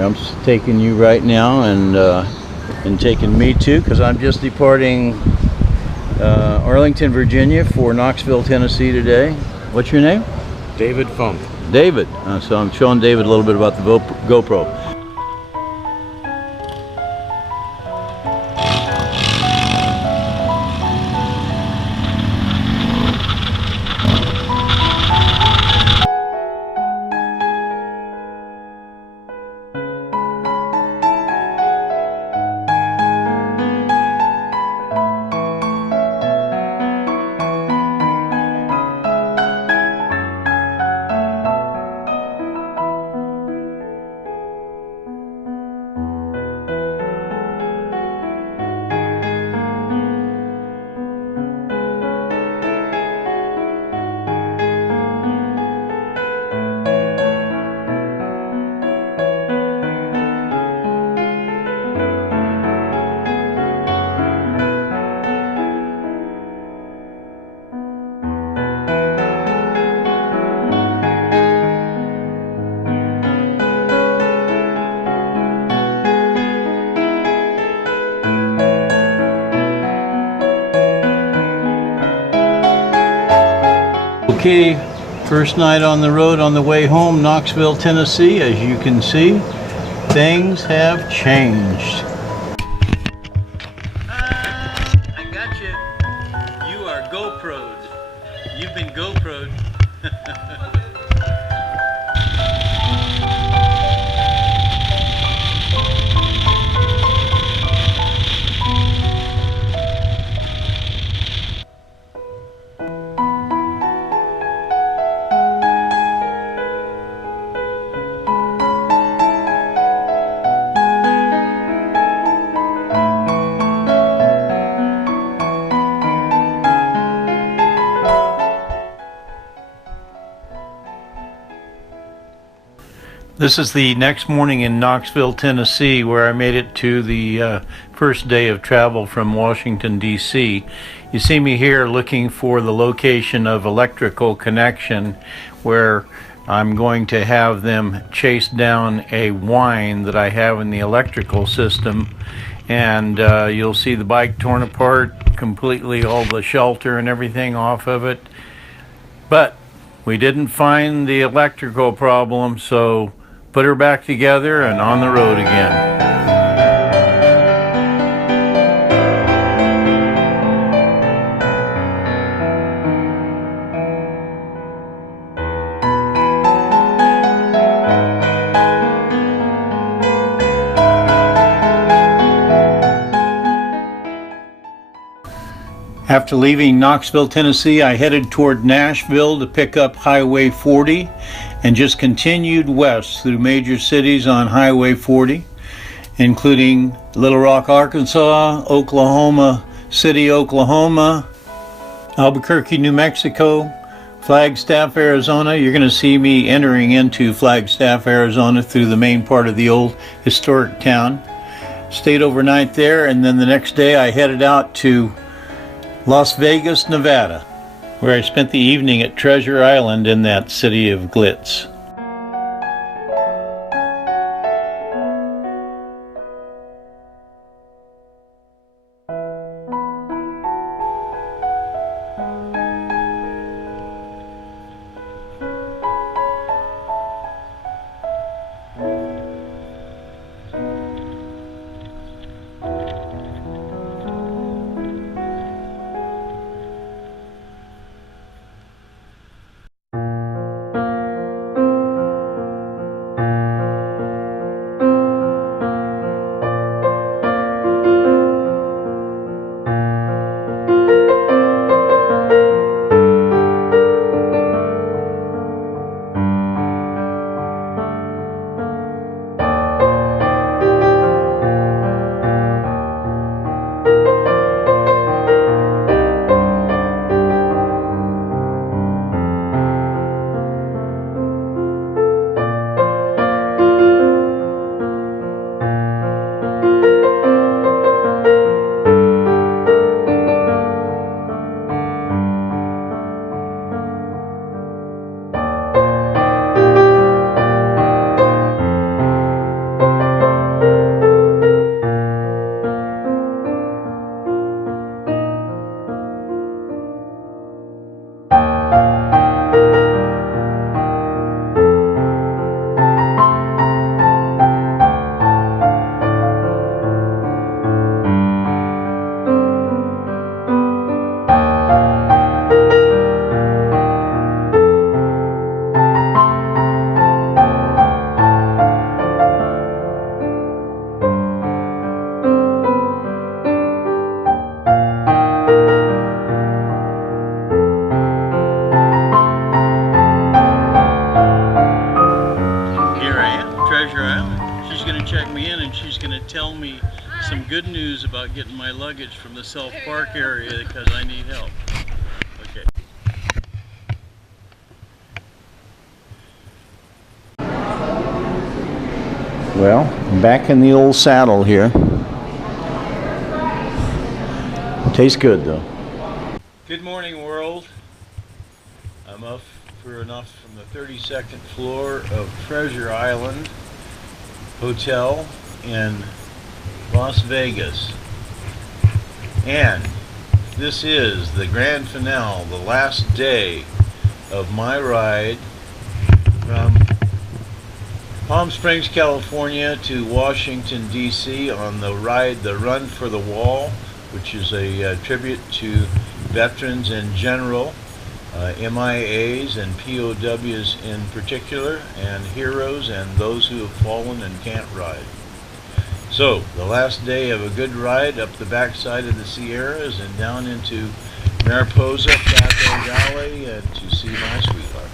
I'm taking you right now, and taking me too, because I'm just departing Arlington, Virginia for Knoxville, Tennessee today. What's your name? David Funk. David. So I'm showing David a little bit about the GoPro. Okay, first night on the road on the way home, Knoxville, Tennessee. As you can see, things have changed. I got you. You are GoPro'd. You've been GoPro'd. This is the next morning in Knoxville, Tennessee, where I made it to the first day of travel from Washington, D.C. You see me here looking for the location of electrical connection, where I'm going to have them chase down a wind that I have in the electrical system. And you'll see the bike torn apart completely, all the shelter and everything off of it. But we didn't find the electrical problem, so put her back together and on the road again. After leaving Knoxville, Tennessee, I headed toward Nashville to pick up Highway 40 and just continued west through major cities on Highway 40, including Little Rock, Arkansas, Oklahoma City, Oklahoma, Albuquerque, New Mexico, Flagstaff, Arizona. You're going to see me entering into Flagstaff, Arizona through the main part of the old historic town. Stayed overnight there, and then the next day I headed out to Las Vegas, Nevada, where I spent the evening at Treasure Island in that city of glitz. news about getting my luggage from the self-park area because I need help. Okay. Well, back in the old saddle here. Tastes good though. Good morning, world. I'm up from the 32nd floor of Treasure Island Hotel in Las Vegas. And this is the grand finale, the last day of my ride from Palm Springs, California to Washington, D.C. on the Run for the Wall, which is a tribute to veterans in general, MIAs and POWs in particular, and heroes and those who have fallen and can't ride. So, the last day of a good ride up the backside of the Sierras and down into Mariposa, Cafe Valley, and to see my sweetheart.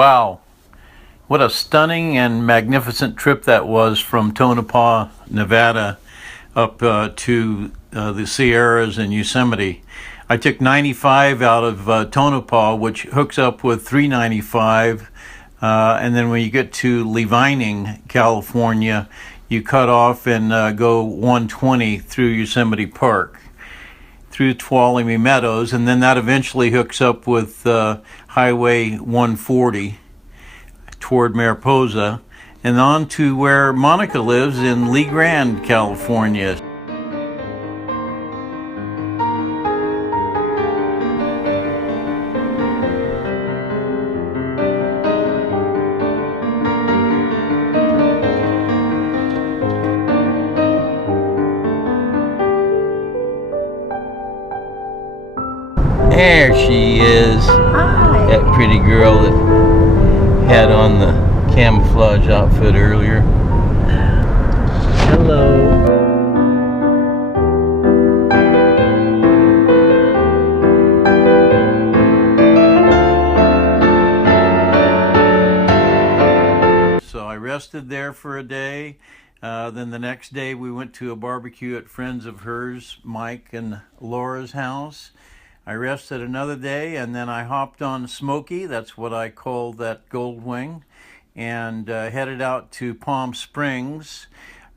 Wow, what a stunning and magnificent trip that was from Tonopah, Nevada, up to the Sierras and Yosemite. I took 95 out of Tonopah, which hooks up with 395, and then when you get to Levining, California, you cut off and go 120 through Yosemite Park, through Tuolumne Meadows, and then that eventually hooks up with Highway 140 toward Mariposa, and on to where Monica lives in Lee Grand, California. There she is. Hi. That pretty girl that had on the camouflage outfit earlier. Hello. So I rested there for a day. Then the next day we went to a barbecue at friends of hers, Mike and Laura's house. I rested another day, and then I hopped on Smoky, that's what I call that gold wing, and headed out to Palm Springs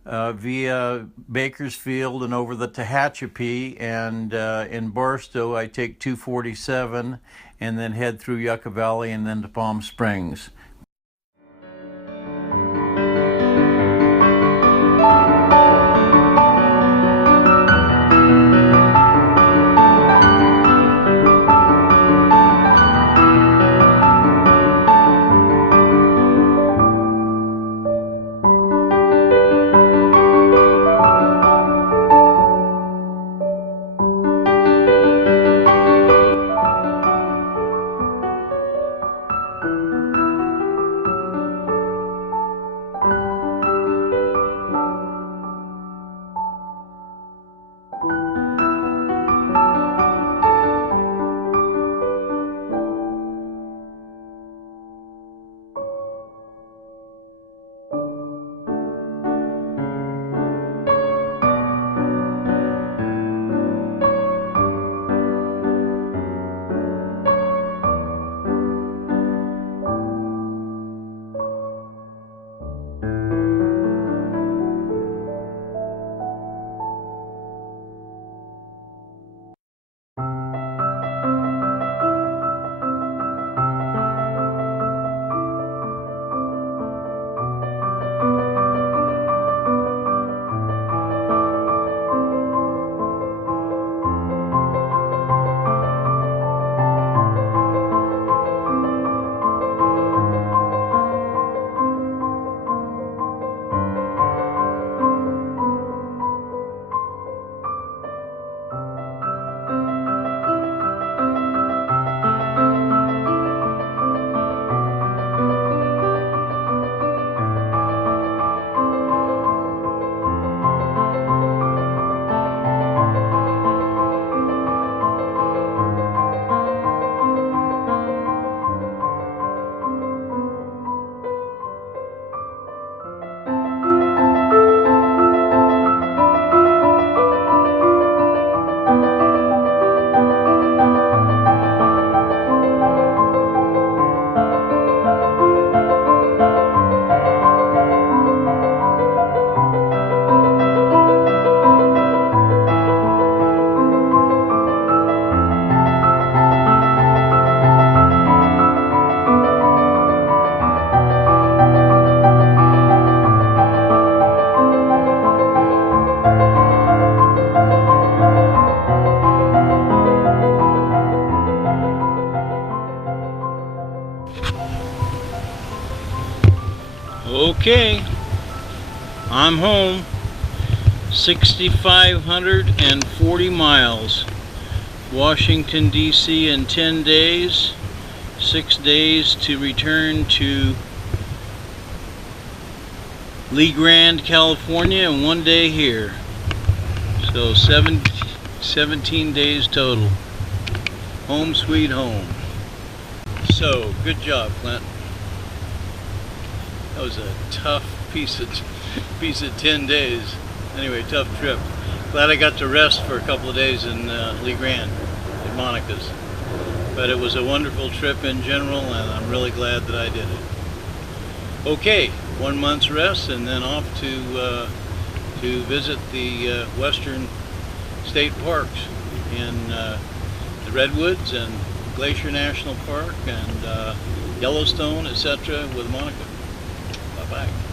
via Bakersfield and over the Tehachapi, and in Barstow I take 247 and then head through Yucca Valley and then to Palm Springs. Okay, I'm home. 6,540 miles. Washington, D.C. in 10 days. 6 days to return to Lee Grand, California, and 1 day here. So 17 days total. Home sweet home. So, good job, Clint. was a tough piece of 10 days. Anyway, tough trip. Glad I got to rest for a couple of days in Lee Grande at Monica's. But it was a wonderful trip in general, and I'm really glad that I did it. Okay, 1 month's rest, and then off to visit the western state parks in the Redwoods and Glacier National Park and Yellowstone, etc. with Monica. Bye-bye.